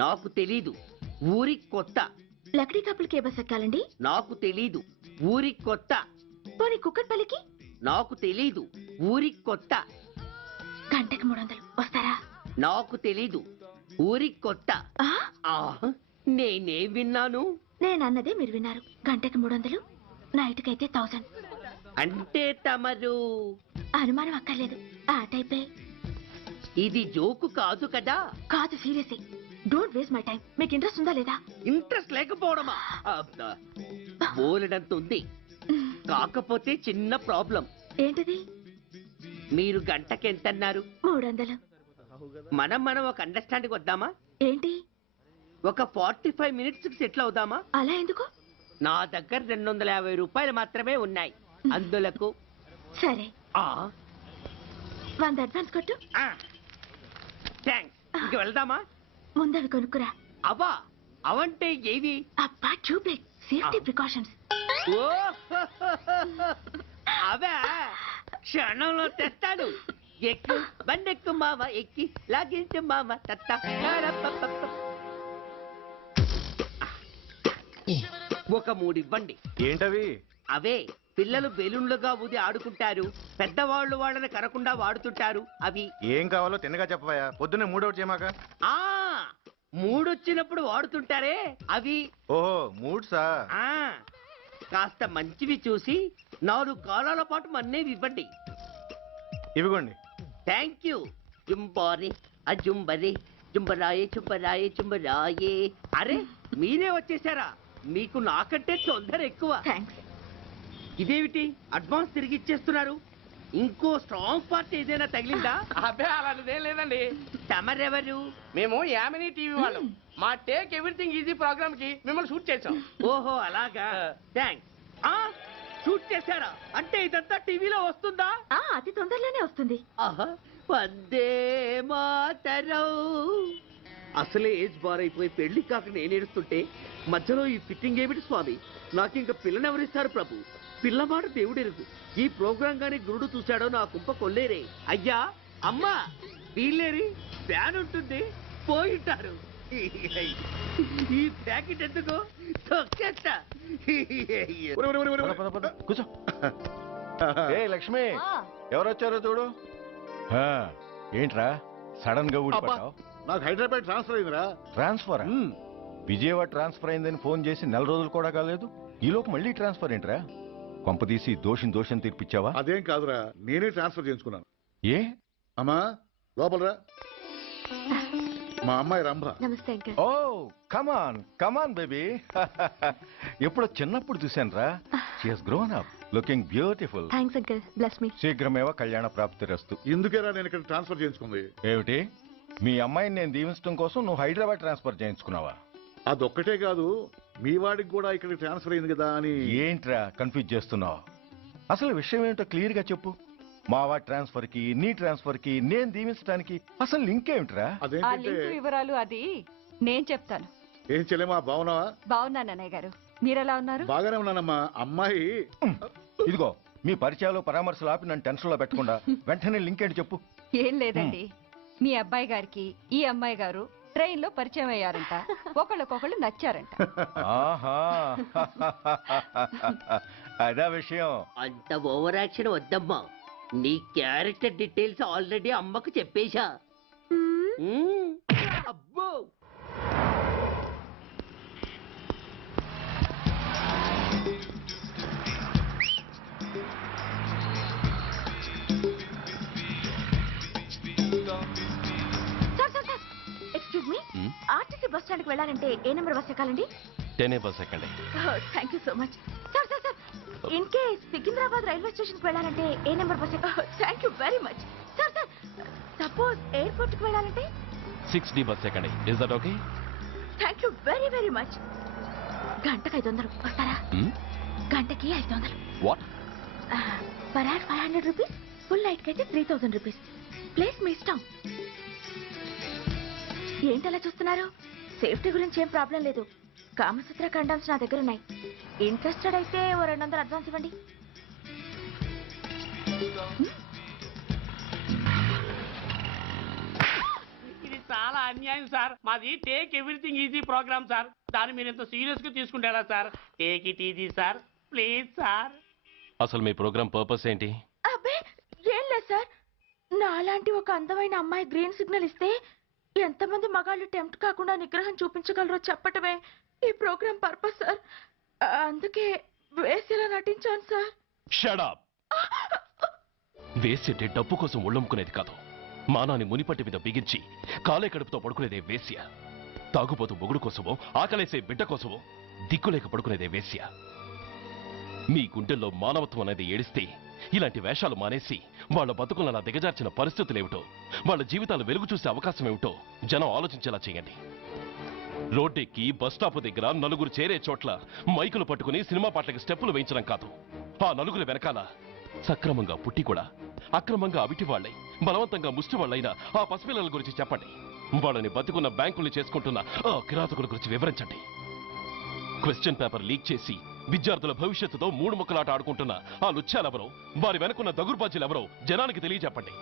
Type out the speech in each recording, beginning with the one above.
నాకు తెలీదు, ఊరి కొత్త. లక్డీ కప్పులకి ఏ బస్ ఎక్కాలండి? నాకు తెలీదు, ఊరి కొత్త. పోనీ కుక్కట్పల్లికి? నాకు తెలీదు, ఊరి కొత్త. గంటకి 300 వస్తారా? నాకు తెలీదు, ఊరి కొత్త. నేనేం విన్నాను? నేనన్నదే మీరు విన్నారు. గంటకి 300, నైట్కైతే 1000. అంటే తమరు అనుమానం అక్కర్లేదు, ఆ టైపే. ఇది జోకు కాదు కదా? కాదు, serious. Don't waste my time. మీకు ఇంట్రెస్ట్ ఉందా లేదా? ఇంట్రెస్ట్ లేకపోవడమా? బోలెడంత ఉంది, కాకపోతే చిన్న ప్రాబ్లం. ఏంటిది? మీరు గంటకి ఎంత అన్నారు? 300. మనం ఒక అండర్స్టాండింగ్ వద్దామా? ఏంటి? ఒక 45 మినిట్స్ సెటిల్ అవుదామా? అలా ఎందుకు? నా దగ్గర 250 రూపాయలు మాత్రమే ఉన్నాయి. అందులకు సరే, 100 అడ్వాన్స్ కొట్టు. థ్యాంక్స్. ఇంక వెళ్దామా? ముందవి కొనుక్కురా. అవా? అవంటే ఏవి? అబ్బా, ట్యూబ్లైట్, సేఫ్టీ ప్రికాషన్స్. అవే క్షణంలో తెస్తాను. ఎక్కు బండెక్కు మావ, ఎక్కి లాగించు మావ. ఒక 3 ఇవ్వండి. ఏంటవి? అవే పిల్లలు బెలూన్లుగా ఊది ఆడుకుంటారు, పెద్దవాళ్ళు వాళ్ళని కరకుండా వాడుతుంటారు. అవి ఏం కావాలో తిన్నగా చెప్పవయ్యా. పొద్దున్నే మూడోటి చేయమాక. 3 వచ్చినప్పుడు వాడుతుంటారే అవి. ఓహో, మూడ్సా? కాస్త మంచివి చూసి 4 కాలాల పాటు మన్నేవి ఇవ్వండి. ఇవిగోండి. Thank you. జుంబారే అజుంబరే, జుంబరాయే చుంబరాయే చుంబరాయే. అరే, మీరే వచ్చేసారా? మీకు నాకంటే తొందర ఎక్కువ. ఇదేమిటి అడ్వాన్స్ తిరిగి ఇచ్చేస్తున్నారు? ఇంకో స్ట్రాంగ్ పార్ట్ ఏదైనా తగిలిందా? అబ్బే, అలాంటిదేం లేదండి. తమరెవరు? మేము యామినీ టీవీ వాళ్ళం. మా టేక్ ఎవ్రీథింగ్ ఈజీ ప్రోగ్రామ్ కి మిమ్మల్ని షూట్ చేసాం. ఓహో, అలాగా. థ్యాంక్స్. షూట్ చేశారా? అంటే ఇదంతా టీవీలో వస్తుందా? అతి తొందరలోనే వస్తుంది. వందే మాతరం. అసలే ఏజ్ బార్ అయిపోయి పెళ్లి కాక నేనేడుస్తుంటే మధ్యలో ఈ ఫిట్టింగ్ ఏమిటి స్వామి? నాకింక పిల్లనెవరిస్తారు ప్రభు? పిల్లమాట దేవుడెరుగు. ఈ ప్రోగ్రాం గాని గురుడు చూశాడో నా కుంప కొల్లేరే. అయ్యా, అమ్మా, వీళ్ళేరి ఫ్యాన్ ఉంటుంది, పోయింటారు. ఈ ప్యాకెట్ ఎందుకు తొక్కేస్తా. కూర్చో. ఏ లక్ష్మి, ఎవరొచ్చారో చూడు. ఏంట్రా సడన్ గా ఊడిపడ్డావు? నాకు హైదరాబాద్ ట్రాన్స్ఫర్ అయిందిరా. ట్రాన్స్ఫర్? విజయవాడ ట్రాన్స్ఫర్ అయిందని ఫోన్ చేసి 4 రోజులు కూడా కాలేదు. ఈలోపు మళ్ళీ ట్రాన్స్ఫర్ ఏంట్రా? కొంపదీసి దోషం తీర్పిచ్చావా? అదేం కాదురా, నేనే ట్రాన్స్ఫర్ చేయించుకున్నాను. ఏ? అమ్మా లోపలరా. మా అమ్మాయి రంభ. నమస్తే అంకల్. ఓ, కమాన్ కమాన్ బేబీ. ఎప్పుడో చిన్నప్పుడు చూశాను రా. She has grown up, looking beautiful. Thanks uncle, bless me. శీఘ్రమేవ కళ్యాణ ప్రాప్తిరస్తు. ఇందుకేరా నేను ఇక్కడ ట్రాన్స్ఫర్ చేయించుకుంది. ఏమిటి? మీ అమ్మాయిని నేను దీవించడం కోసం నువ్వు హైదరాబాద్ ట్రాన్స్ఫర్ చేయించుకున్నావా? అదొక్కటే కాదు, మీ వాడికి కూడా ఇక్కడ ట్రాన్స్ఫర్ అయింది కదా అని. ఏంట్రా కన్ఫ్యూజ్ చేస్తున్నావు? అసలు విషయం ఏంటో క్లియర్ గా చెప్పు. మా వాడి ట్రాన్స్ఫర్ కి నీ ట్రాన్స్ఫర్ కి నేను దీవించడానికి అసలు లింక్ ఏమిట్రా? అదేంటంటే వివరాలు అది నేను చెప్తాను. ఏం చెల్లెమా, బాగున్నావా? బాగున్నాను అన్నయ్య గారు, మీరెలా ఉన్నారు? బాగానే ఉన్నానమ్మా. అమ్మాయి ఇదిగో, మీ పరిచయాలు పరామర్శలు ఆపి నన్ను టెన్షన్ లో పెట్టకుండా వెంటనే లింక్ ఏంటి చెప్పు. ఏం లేదండి, మీ అబ్బాయి గారికి ఈ అమ్మాయి గారు ట్రైన్ లో పరిచయం అయ్యారంట, ఒకళ్ళకొకళ్ళు నచ్చారంట. ఆహా, అదా విషయం. అంత ఓవర్ యాక్షన్ వద్దమ్మా. నీ క్యారెక్టర్ డీటెయిల్స్ ఆల్రెడీ అమ్మకు చెప్పేశా. అబ్బో, excuse me, RTC bus stand కి వెళ్ళాలంటే ఏ నెంబర్ బస్ ఎక్కాలండి? 10 బస్ ఎక్కండి. Thank you so much. Sir sir sir, in case Secunderabad railway station కి వెళ్ళాలంటే ఏ నెంబర్ బస్ ఎక్కాలి? Thank you very much. Sir sir, suppose airport కి వెళ్ళాలంటే 6D బస్ ఎక్కండి. Is that okay? Thank you very very much. గంటకి 500 వస్తారా? గంటకి 500. What? Per hour 500 rupees, full night కి అయితే 3000 రూపీస్. ప్లేస్ మీ ఇష్టం. ఏంటలా చూస్తున్నారు? సేఫ్టీ గురించి ఏం ప్రాబ్లం లేదు. కామసూత్ర కండమ్స్ నా దగ్గర ఉన్నాయి. ఇంట్రెస్టెడ్ అయితే ఓ 200 అడ్వాన్స్ ఇవ్వండి. చాలా అన్యాయం సార్. మాది take everything easy program sir. దాన్ని మీరు ఇంత సీరియస్ గా తీసుకుంటారా sir? Take it easy sir, please sir. అసలు మీ ప్రోగ్రామ్ పర్పస్ ఏంటి? అబ్బే ఏం లేదు సార్, నాలాంటి ఒక అందమైన అమ్మాయి గ్రీన్ సిగ్నల్ ఇస్తే ఎంతమంది మగాళ్ళు టెంప్ట్ కాకుండా నిగ్రహం చూపించగలరో చెప్పటమే ఈ ప్రోగ్రామ్ పర్పస్ సార్. అందుకే వేసేలా నటించాను సార్. Shut up. వేసి డబ్బు కోసం ఒళ్ళొమ్ముకునేది కాదు, మానాన్ని మునిపట్టి మీద బిగించి కాలే కడుపుతో పడుకునేదే వేశ్య. తాగుపోతూ మొగుడు కోసమో ఆకలేసే బిడ్డ కోసమో దిక్కులేక పడుకునేదే వేశ్య. మీ గుండెల్లో మానవత్వం అనేది ఏడిస్తే ఇలాంటి వేషాలు మానేసి వాళ్ళ బతుకులను అలా దిగజార్చిన పరిస్థితులేమిటో, వాళ్ళ జీవితాలు వెలుగు చూసే అవకాశం ఏమిటో జనం ఆలోచించేలా చేయండి. రోడ్డెక్కి బస్టాప్ దగ్గర నలుగురు చేరే చోట్ల మైకులు పట్టుకుని సినిమా పాటలకు స్టెప్పులు వేయించడం కాదు, ఆ నలుగురు వెనకాల సక్రమంగా పుట్టి కూడా అక్రమంగా అవిటి వాళ్ళై బలవంతంగా ముష్టి వాళ్ళైనా ఆ పసిపిల్లల గురించి చెప్పండి. వాళ్ళని బతుకున్న బ్యాంకులు చేసుకుంటున్న ఆ కిరాతకుల గురించి వివరించండి. క్వశ్చన్ పేపర్ లీక్ చేసి విద్యార్థుల భవిష్యత్తుతో మూడు ముక్కలాట ఆడుకుంటున్న ఆ లుచ్చాలెవరో, వారి వెనుకున్న దగుర్బాజీలెవరో జనానికి తెలియజెప్పండి.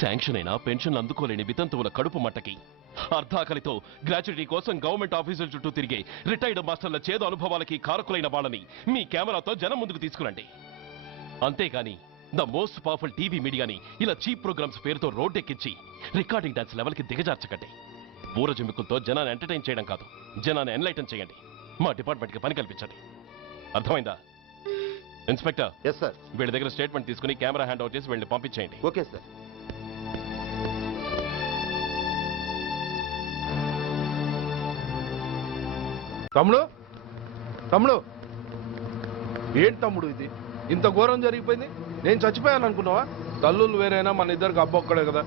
శాంక్షన్ అయినా పెన్షన్లు అందుకోలేని వితంతువుల కడుపు మట్టకి, అర్ధాకలితో గ్రాట్యుటీ కోసం గవర్నమెంట్ ఆఫీసుల చుట్టూ తిరిగే రిటైర్డ్ మాస్టర్ల చేదు అనుభవాలకి కారకులైన వాళ్ళని మీ కెమెరాతో జనం ముందుకు తీసుకురండి. అంతేగాని ద మోస్ట్ పవర్ఫుల్ టీవీ మీడియాని ఇలా చీప్ ప్రోగ్రామ్స్ పేరుతో రోడ్డెక్కించి రికార్డింగ్ డాన్స్ లెవెల్కి దిగజార్చకండి. ఊరజుమికులతో జనాన్ని ఎంటర్టైన్ చేయడం కాదు, జనాన్ని ఎన్లైటన్ చేయండి. మా డిపార్ట్మెంట్కి పని కల్పించండి. అర్థమైందా? Inspector, yes sir. వీళ్ళ దగ్గర స్టేట్మెంట్ తీసుకుని కెమెరా హ్యాండ్ అవుట్ చేసి వీళ్ళని పంపించేయండి. Okay sir. తమ్ముడు, తమ్ముడు, ఏంటి తమ్ముడు ఇది? ఇంత ఘోరం జరిగిపోయింది. నేను చచ్చిపోయాను అనుకున్నావా? తల్లులు వేరైనా మన ఇద్దరికి అబ్బొక్కడే కదా.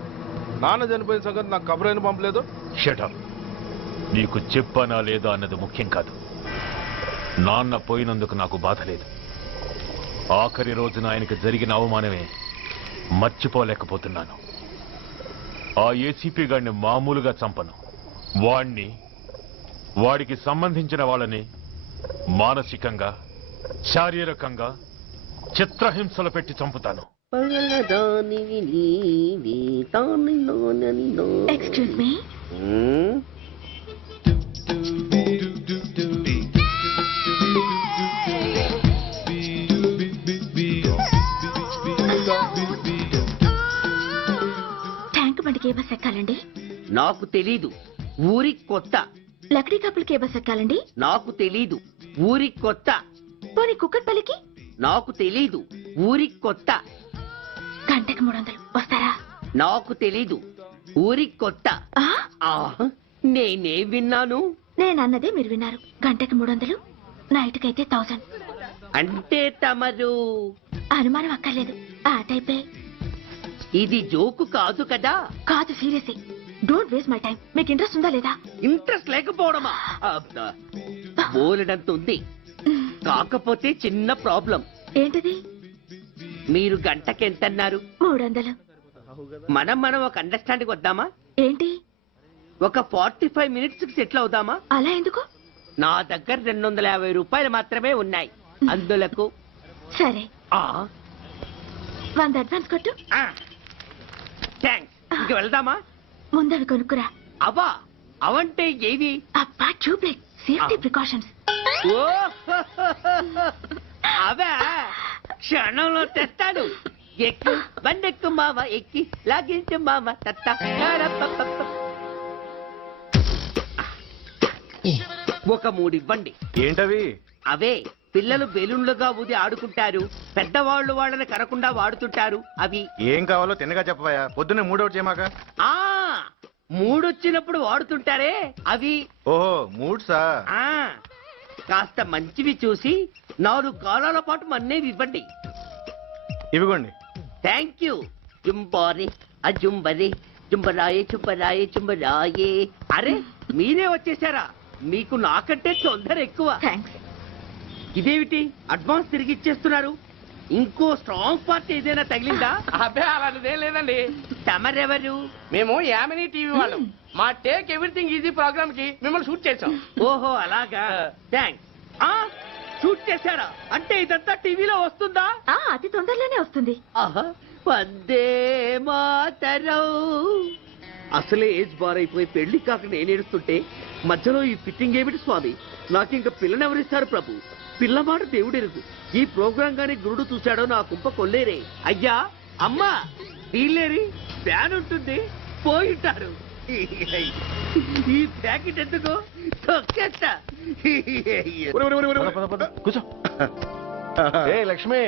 నాన్న చనిపోయిన సంగతి నాకు కబరైన పంపలేదు. షటప్. నీకు చెప్పనా లేదా అన్నది ముఖ్యం కాదు. నాన్న పోయినందుకు నాకు బాధ లేదు. ఆఖరి రోజున ఆయనకి జరిగిన అవమానమే మర్చిపోలేకపోతున్నాను. ఆ ఏసీపీ గారిని మామూలుగా చంపను. వాడికి సంబంధించిన వాళ్ళని మానసికంగా, శారీరకంగా చిత్రహింసలు పెట్టి చంపుతాను. Excuse me. ట్యాంక్ బండికి ఏ బస్ ఎక్కాలండి? నాకు తెలీదు, ఊరి కొత్త. లక్డీ కప్పులకి ఏ బస్ ఎక్కాలండి? నాకు తెలీదు, ఊరి కొత్త. పోనీ కుక్కట్పల్లికి? నాకు తెలీదు, ఊరి కొత్త. గంటకి 300 వస్తారా? నాకు తెలీదు, ఊరి కొత్త. నేనే విన్నాను. నేనన్నదే మీరు విన్నారు. గంటకి 300, నైట్కైతే 1000. అంటే తమరు అనుమానం అక్కర్లేదు, ఆ టైపే. ఇది జోకు కాదు కదా? కాదు, serious. Don't waste my time. మీకు ఇంట్రెస్ట్ ఉందా లేదా? ఇంట్రెస్ట్ లేకపోవడమా? బోలెడంత ఉంది. కాకపోతే చిన్న ప్రాబ్లం. ఏంటిది? మీరు గంటకి ఎంతన్నారు? 300. మనం ఒక అండర్స్టాండింగ్ వద్దామా? ఏంటి? ఒక 45 మినిట్స్ కి సెటిల్ అవుదామా? అలా ఎందుకు? నా దగ్గర 250 రూపాయలు మాత్రమే ఉన్నాయి. అందులకు సరే, 100 అడ్వాన్స్ కొట్టు. థ్యాంక్స్. ఇంక వెళ్దామా? ముందవి కొనుక్కురా. అవా? అవంటే ఏవి? అబ్బా, ట్యూబ్లైట్, సేఫ్టీ ప్రికాషన్స్. ఓ అవా? క్షణంలో తెస్తాను. ఎక్కు, బండెక్కు మామ, ఎక్కి లాగించు మామ. ఒక 3 ఇవ్వండి. ఏంటవి? అవే పిల్లలు బెలూన్లుగా ఊది ఆడుకుంటారు, పెద్దవాళ్ళు వాళ్ళని కరకుండా వాడుతుంటారు. అవి ఏం కావాలో తిన్నగా చెప్పవా? పొద్దున్నే మూడోటి చేయమాక. ఆ 3 వచ్చినప్పుడు వాడుతుంటారే అవి. ఓహో, మూడ్సా? కాస్త మంచివి చూసి 4 కాలాల పాటు మన్నేవి ఇవ్వండి. ఇవిగోండి. Thank you. జుంబారే అజుంబరే, జుంబరాయే చుంబరాయే చుంబరాయే. అరే, మీరే వచ్చేసారా? మీకు నాకంటే తొందర ఎక్కువ. థ్యాంక్స్. ఇదేమిటి అడ్వాన్స్ తిరిగి ఇచ్చేస్తున్నారు? ఇంకో స్ట్రాంగ్ పార్ట్ ఏదైనా తగిలిందా? అబ్బే అలాంటిదేం లేదండి. తమరెవరు? మేము యామినీ టీవీ వాళ్ళం. మా టేక్ ఎవ్రీథింగ్ ఈజీ ప్రోగ్రామ్ కి మిమ్మల్ని షూట్ చేసాం. ఓహో, అలాగా. థ్యాంక్స్. షూట్ చేశారా? అంటే ఇదంతా టీవీలో వస్తుందా? అతి తొందరలోనే వస్తుంది. వందే మాతరం. అసలే ఏజ్ బార్ అయిపోయి పెళ్లి కాక నేను ఏడుస్తుంటే మధ్యలో ఈ ఫిట్టింగ్ ఏమిటి స్వామి? నాకింక పిల్లనెవరిస్తారు ప్రభు? పిల్లమాట దేవుడెరుగు. ఈ ప్రోగ్రాం గాని గురుడు చూశాడో నా కుంప కొల్లేరే. అయ్యా అమ్మా వీళ్ళేరి ఫ్యాన్ ఉంటుంది పోయింటారు. ఈ ప్యాకెట్ ఎందుకు తొక్కేస్తా. పద, పద, కూర్చో. ఏ లక్ష్మి,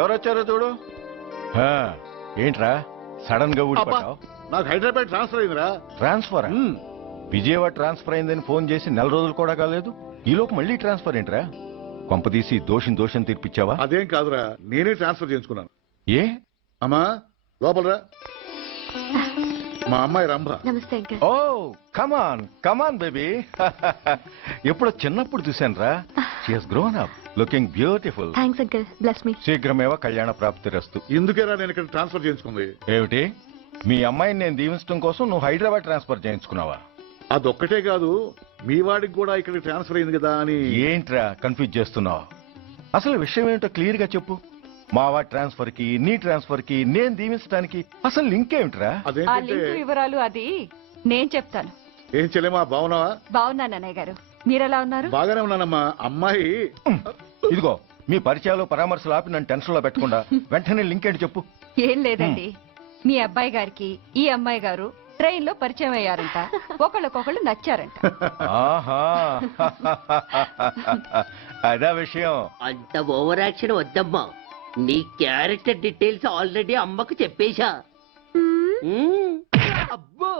ఎవరొచ్చారో చూడు. ఆ, ఏంట్రా సడన్ గా ఊడిపడ్డావు? నాకు హైదరాబాద్ ట్రాన్స్ఫర్ అయిందిరా. ట్రాన్స్ఫర్? విజయవాడ ట్రాన్స్ఫర్ అయిందని ఫోన్ చేసి 4 రోజులు కూడా కాలేదు. ఈలోపు మళ్ళీ ట్రాన్స్ఫర్ ఏంట్రా? కొంపదీసి దోషం తీర్పిచ్చావా? అదేం కాదురా, నేనే ట్రాన్స్ఫర్ చేయించుకున్నాను. ఏ? అమ్మా లోపలరా. మా అమ్మాయి రంభ. నమస్తే అంకుల్. ఓ కమాన్ కమాన్ బేబీ. ఎప్పుడో చిన్నప్పుడు చూశానురా. She has grown up, looking beautiful. Thanks uncle, bless me. శీఘ్రమేవా కళ్యాణ ప్రాప్తిరస్తు. ఇందుకేరా నేను ఇక్కడ ట్రాన్స్ఫర్ చేయించుకుంది. ఏమిటి, మీ అమ్మాయిని నేను దీవించడం కోసం నువ్వు హైదరాబాద్ ట్రాన్స్ఫర్ చేయించుకున్నావా? అదొక్కటే కాదు, మీ వాడికి కూడా ఇక్కడ ట్రాన్స్ఫర్ అయింది కదా అని. ఏంట్రా కన్ఫ్యూజ్ చేస్తున్నావు? అసలు విషయం ఏంటో క్లియర్ గా చెప్పు. మా వాడి ట్రాన్స్ఫర్ కి నీ ట్రాన్స్ఫర్ కి నేను దీవించడానికి అసలు లింక్ ఏమిట్రా? ఆ అదేంటంటే లింక్ వివరాలు అది నేను చెప్తాను. ఏం చెల్లెమా బాగున్నావా? బాగున్నాను అన్నయ్య గారు, మీరెలా ఉన్నారు? బాగానే ఉన్నానమ్మా. అమ్మాయి ఇదిగో మీ పరిచయాలు పరామర్శలు ఆపి నన్ను టెన్షన్ లో పెట్టకుండా వెంటనే లింక్ ఏంటి చెప్పు. ఏం లేదండి, మీ అబ్బాయి గారికి ఈ అమ్మాయి గారు ట్రైన్ లో పరిచయం అయ్యారంట. ఒకళ్ళకొకళ్ళు నచ్చారంట. ఆహా, అదా విషయం. అంత ఓవర్ యాక్షన్ వద్దమ్మా. నీ క్యారెక్టర్ డీటెయిల్స్ ఆల్రెడీ అమ్మకు చెప్పేశా. అబ్బో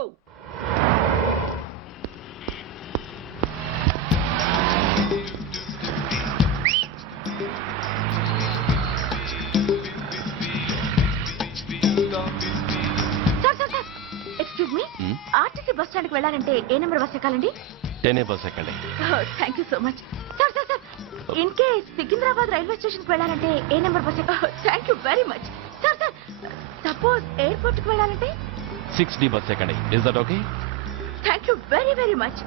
excuse me, RTC bus stand కి వెళ్ళాలంటే ఏ నెంబర్ బస్ ఎక్కాలండి? 10 బస్ ఎక్కండి. Thank you so much. Sir sir sir, in case Secunderabad railway station కి వెళ్ళాలంటే ఏ నెంబర్ బస్ ఎక్కాలి? Thank you very much. Sir sir, suppose airport కి వెళ్ళాలంటే? 6D బస్ ఎక్కండి. Is that okay? Thank you very very much.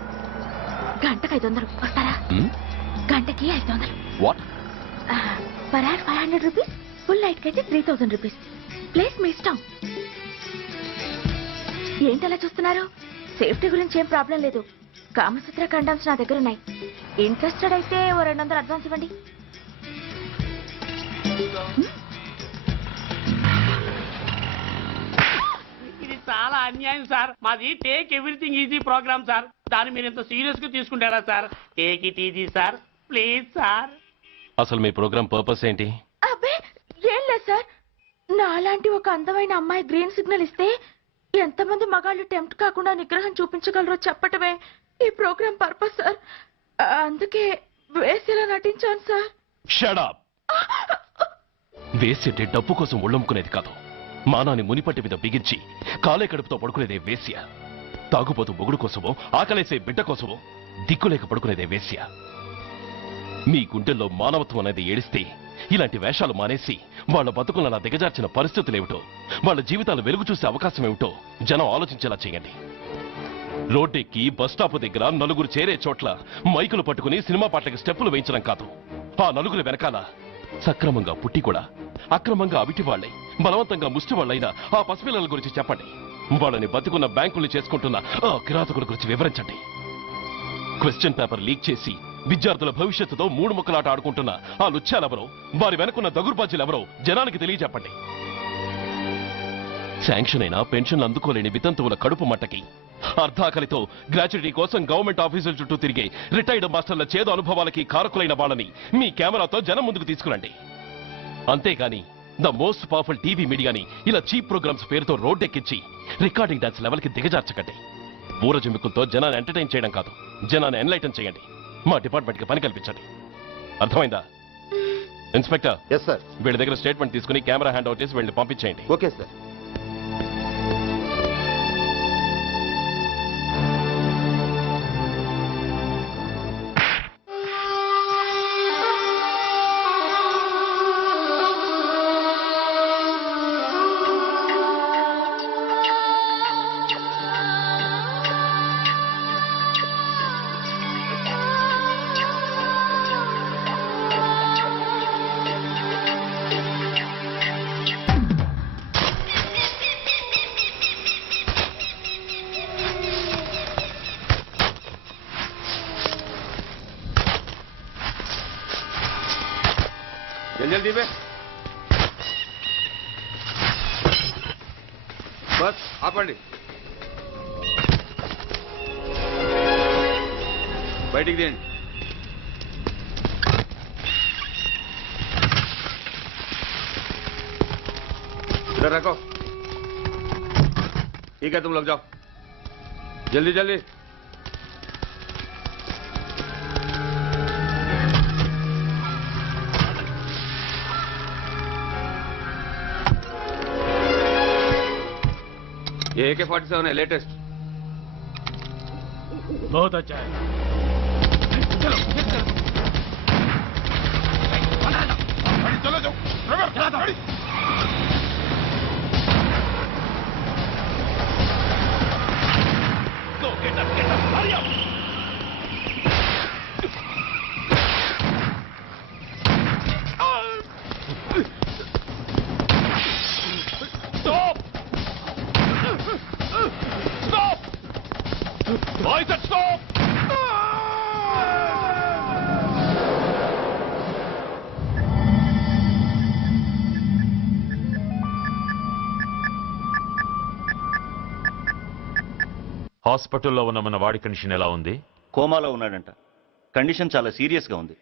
గంటకి 500 వస్తారా? గంటకి 500. What? Per hour 500 rupees, full night కి అయితే 3000 రూపీస్. ప్లేస్ మీ ఇష్టం. ఏంటలా చూస్తున్నారు? సేఫ్టీ గురించి ఏం ప్రాబ్లం లేదు. కామసూత్ర కండమ్స్ నా దగ్గర ఉన్నాయి. ఇంట్రెస్టెడ్ అయితే ఓ 200 అడ్వాన్స్ ఇవ్వండి. ఇది చాలా అన్యాయం సార్. మాది take everything easy program sir. దాన్ని మీరు ఇంత సీరియస్ గా తీసుకుంటారా sir? Take it easy sir, please sir. అసలు మీ ప్రోగ్రామ్ పర్పస్ ఏంటి? అబ్బే ఏం లేదు సార్. నాలాంటి ఒక అందమైన అమ్మాయి గ్రీన్ సిగ్నల్ ఇస్తే ఎంతమంది మగాళ్ళు టెంప్ట్ కాకుండా నిగ్రహం చూపించగలరో చెప్పటమే ఈ ప్రోగ్రామ్ పర్పస్ సార్. అందుకే వేసేలా నటించాను సార్. Shut up. వేసేటే డబ్బు కోసం ఒళ్ళమ్ముకునేది కాదు. మానాన్ని మునిపట్టి మీద బిగించి కాలే కడుపుతో పడుకునేదే వేశ్య. తాగుపోతూ మొగుడు కోసమో ఆకలేసే బిడ్డ కోసమో దిక్కులేక పడుకునేదే వేశ్య. మీ గుండెల్లో మానవత్వం అనేది ఏడిస్తే ఇలాంటి వేషాలు మానేసి వాళ్ళ బతుకులను దిగజార్చిన పరిస్థితులేమిటో, వాళ్ళ జీవితాలు వెలుగు చూసే అవకాశం ఏమిటో జనం ఆలోచించేలా చేయండి. రోడ్డెక్కి బస్టాప్ దగ్గర నలుగురు చేరే చోట్ల మైకులు పట్టుకుని సినిమా పాటలకు స్టెప్పులు వేయించడం కాదు. ఆ నలుగురు వెనకాల సక్రమంగా పుట్టి కూడా అక్రమంగా అవిటి వాళ్ళై బలవంతంగా ముష్టి వాళ్ళైన ఆ పసిపిల్లల గురించి చెప్పండి. వాళ్ళని బతుకున్న బ్యాంకుల్ని చేసుకుంటున్న ఆ కిరాతకుల గురించి వివరించండి. క్వశ్చన్ పేపర్ లీక్ చేసి విద్యార్థుల భవిష్యత్తుతో 3 ముక్కలాట ఆడుకుంటున్న ఆ లుచ్చాలెవరో, వారి వెనుకున్న దగుర్బాజీలెవరో జనానికి తెలియజెప్పండి. శాంక్షన్ అయినా పెన్షన్లు అందుకోలేని వితంతువుల కడుపు మట్టకి, అర్ధాకలితో గ్రాట్యుటీ కోసం గవర్నమెంట్ ఆఫీసుల చుట్టూ తిరిగే రిటైర్డ్ మాస్టర్ల చేదు అనుభవాలకి కారకులైన వాళ్ళని మీ కెమెరాతో జనం ముందుకు తీసుకురండి. అంతేగాని ద మోస్ట్ పవర్ఫుల్ టీవీ మీడియాని ఇలా చీప్ ప్రోగ్రామ్స్ పేరుతో రోడ్డెక్కించి రికార్డింగ్ డాన్స్ లెవెల్కి దిగజార్చకండి. ఊరజుమికులతో జనాన్ని ఎంటర్టైన్ చేయడం కాదు, జనాన్ని ఎన్లైటన్ చేయండి. మా డిపార్ట్మెంట్ కి పని కల్పించండి. అర్థమైందా? ఇన్స్పెక్టర్. Yes sir. వీళ్ళ దగ్గర స్టేట్మెంట్ తీసుకుని కెమెరా హ్యాండ్ అవుట్ చేసి వీళ్ళని పంపించేయండి. Okay sir. जल्दी जल्दी पे बस ఆపండి బయటికి తీయండి इधर रखो ठीक है तुम लोग जाओ जल्दी जल्दी ये AK-47 है लेटेस्ट बहुत अच्छा है Stop! Stop! I said stop! హాస్పిటల్లో ఉన్న మన వాడి కండిషన్ ఎలా ఉంది? కోమాలో ఉన్నాడంట. కండిషన్ చాలా సీరియస్గా ఉంది.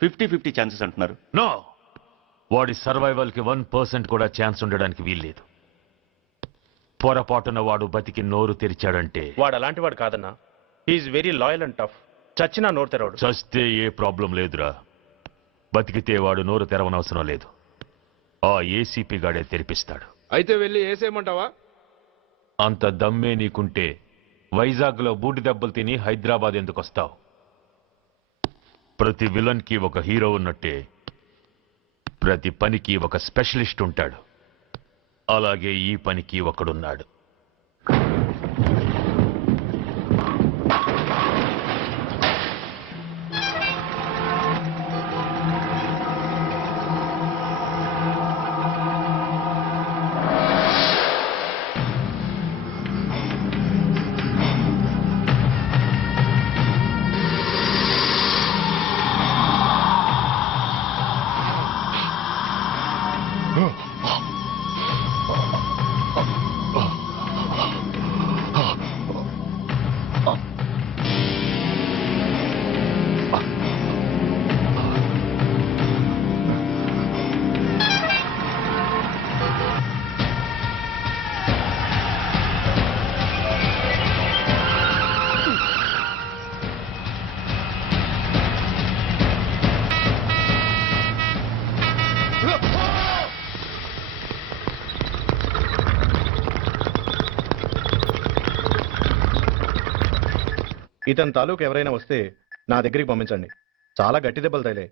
50-50 ఛాన్సెస్ అంటున్నారు. నో, వాడి సర్వైవల్కి 1% కూడా ఛాన్స్ ఉండడానికి వీల్లేదు. పొరపాటున వాడు బతికి నోరు తెరిచాడంటే వాడు అలాంటి వాడు కాదన్నా. He's very loyal and tough. చచ్చినా నోరు తెరవడు. చస్తే ఏ ప్రాబ్లం లేదురా. బతికితే వాడు నోరు తెరవనవసరం లేదు. ఆ ఏసీపీ గాడే తెరిపిస్తాడు. అయితే వెళ్ళి వేసేయమంటావా? అంత దమ్మే నీకుంటే వైజాగ్లో బూటి దెబ్బలు తిని హైదరాబాద్ ఎందుకు వస్తావు? ప్రతి విలన్కి ఒక హీరో ఉన్నట్టే ప్రతి పనికి ఒక స్పెషలిస్ట్ ఉంటాడు. అలాగే ఈ పనికి ఒకడున్నాడు. ఇతని తాలూకు ఎవరైనా వస్తే నా దగ్గరికి పంపించండి. చాలా గట్టి దెబ్బలు తగిలాయి.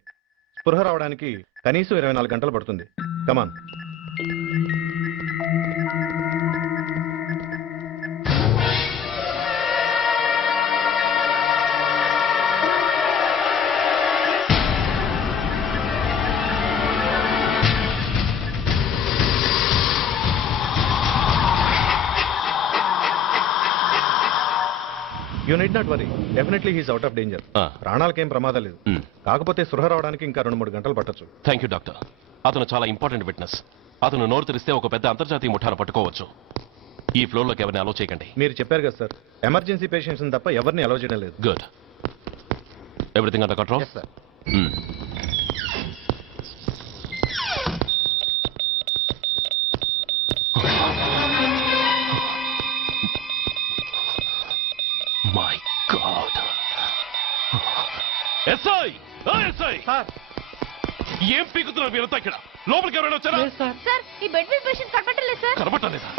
స్పృహ రావడానికి కనీసం 24 గంటలు పడుతుంది. Come on. You need not worry. Definitely he's out of danger. ప్రాణాలకేం ప్రమాదం లేదు. కాకపోతే స్పృహ రావడానికి ఇంకా 2-3 గంటలు పట్టొచ్చు. Thank you doctor. అతను చాలా ఇంపార్టెంట్ విట్నెస్. అతను నోరు తెరిస్తే ఒక పెద్ద అంతర్జాతీయ ముఠాను పట్టుకోవచ్చు. ఈ ఫ్లోర్లోకి ఎవరిని అలో చేయకండి. మీరు చెప్పారు కదా సార్, ఎమర్జెన్సీ పేషెంట్స్ తప్ప ఎవరిని అలో చేయడం లేదు. Good. Everything under control? My God. SI! SI! ఏం పీకుతున్నారు మీరంతా ఇక్కడ? లోపలికి ఎవరైనా వచ్చారా? సార్, ఈ బెడ్ మీద పేషెంట్ కనపడలేదు సార్. కనబట్టలేదా?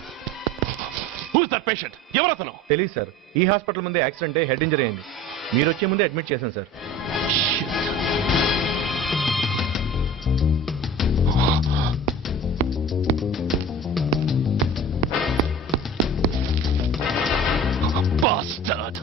Who is that patient? ఎవరతను? తెలియదు సార్. ఈ హాస్పిటల్ ముందే యాక్సిడెంట్ హెడ్ ఇంజరీ అయింది. మీరు వచ్చే ముందే అడ్మిట్ చేశాను సార్. Bastard!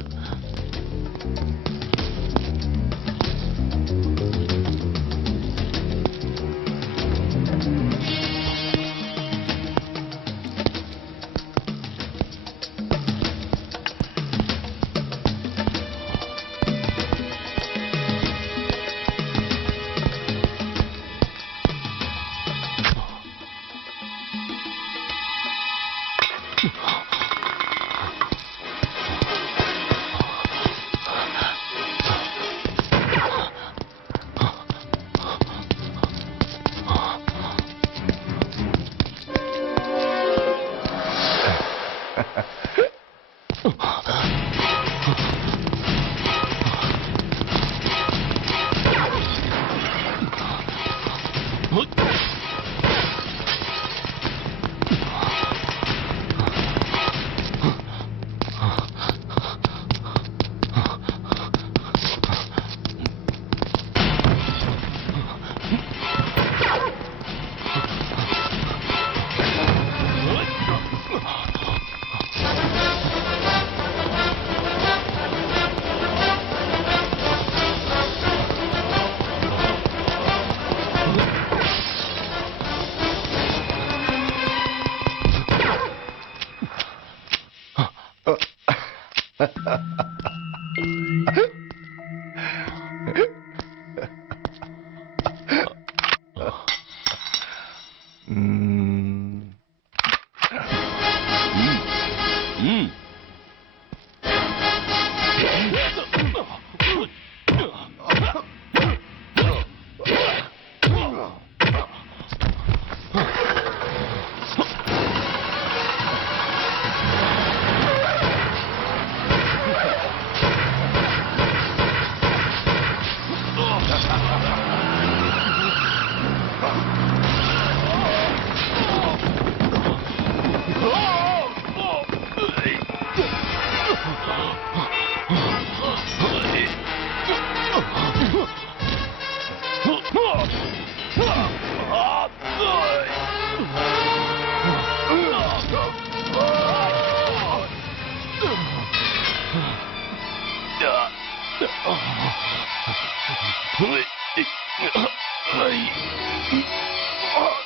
Hey!